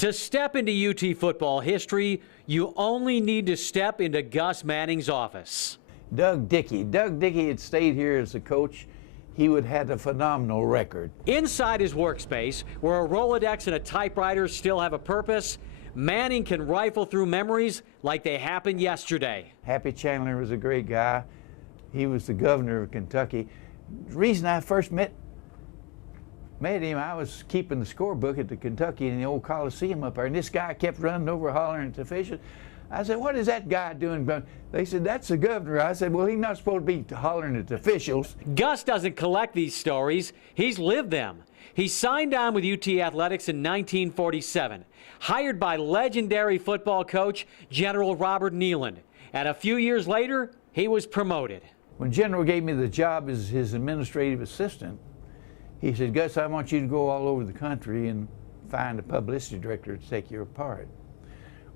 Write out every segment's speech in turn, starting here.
To step into UT football history, you only need to step into Gus Manning's office. Doug Dickey had stayed here as a coach. He would have had a phenomenal record. Inside his workspace, where a Rolodex and a typewriter still have a purpose, Manning can rifle through memories like they happened yesterday. Happy Chandler was a great guy. He was the governor of Kentucky. The reason I first met him, I was keeping the scorebook at the Kentucky in the old Coliseum up there, and this guy kept running over hollering at the officials. I said, what is that guy doing? They said, that's the governor. I said, well, he's not supposed to be hollering at the officials. Gus doesn't collect these stories. He's lived them. He signed on with UT Athletics in 1947, hired by legendary football coach General Robert Nealon, and a few years later, he was promoted. When General gave me the job as his administrative assistant, he said, Gus, I want you to go all over the country and find a publicity director to take your part.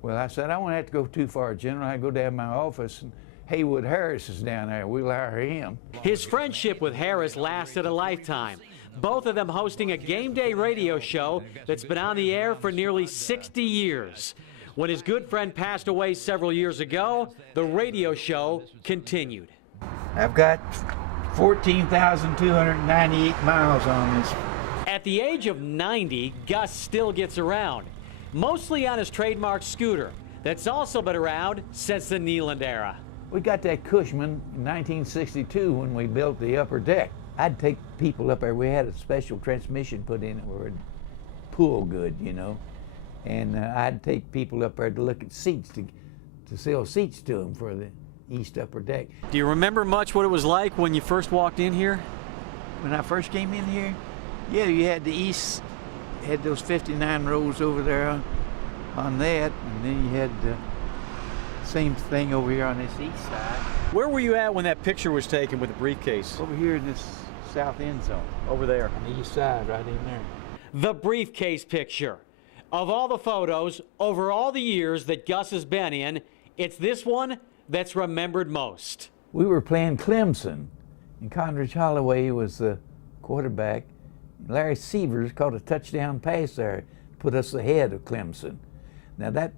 Well, I said, I won't have to go too far, General. I go down to my office, and Haywood Harris is down there. We'll hire him. His friendship with Harris lasted a lifetime, both of them hosting a game day radio show that's been on the air for nearly 60 years. When his good friend passed away several years ago, the radio show continued. I've got 14,298 miles on this. At the age of 90, Gus still gets around, mostly on his trademark scooter that's also been around since the Nealon era. We got that Cushman in 1962 when we built the upper deck. I'd take people up there. We had a special transmission put in it where it'd pull good, you know. And I'd take people up there to look at seats, to sell seats to them for the east upper deck. Do you remember much what it was like when you first walked in here? When I first came in here, yeah, you had the east, had those 59 rows over there on that, and then you had the same thing over here on this east side. Where were you at when that picture was taken with the briefcase? Over here in this south end zone. Over there. On the east side, right in there. The briefcase picture. Of all the photos over all the years that Gus has been in, it's this one that's remembered most. We were playing Clemson, and Condridge Holloway was the quarterback. Larry Severs caught a touchdown pass there, put us ahead of Clemson. Now that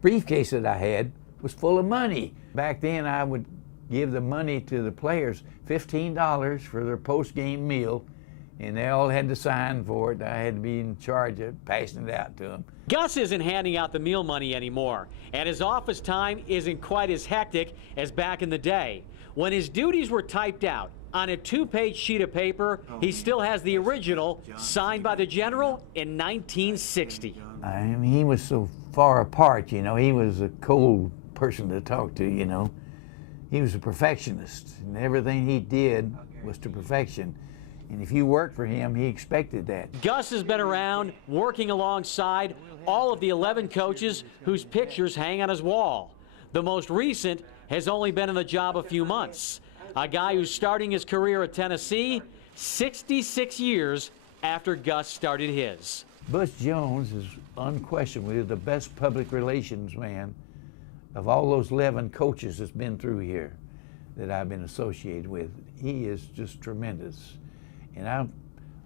briefcase that I had was full of money. Back then I would give the money to the players, $15 for their post-game meal, and they all had to sign for it. I had to be in charge of passing it out to them. Gus isn't handing out the meal money anymore, and his office time isn't quite as hectic as back in the day. When his duties were typed out on a 2-page sheet of paper, he still has the original signed by the General in 1960. I mean, he was so far apart, you know. He was a cold person to talk to, you know. He was a perfectionist, and everything he did was to perfection. And if you worked for him, he expected that. Gus has been around working alongside all of the 11 coaches whose pictures hang on his wall. The most recent has only been in the job a few months. A guy who's starting his career at Tennessee 66 years after Gus started his. Butch Jones is unquestionably the best public relations man of all those 11 coaches that's been through here that I've been associated with. He is just tremendous. And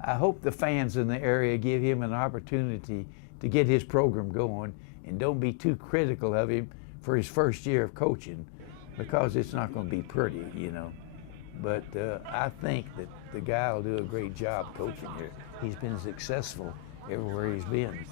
I hope the fans in the area give him an opportunity to get his program going and don't be too critical of him for his first year of coaching, because it's not going to be pretty, you know. But I think that the guy will do a great job coaching here. He's been successful everywhere he's been.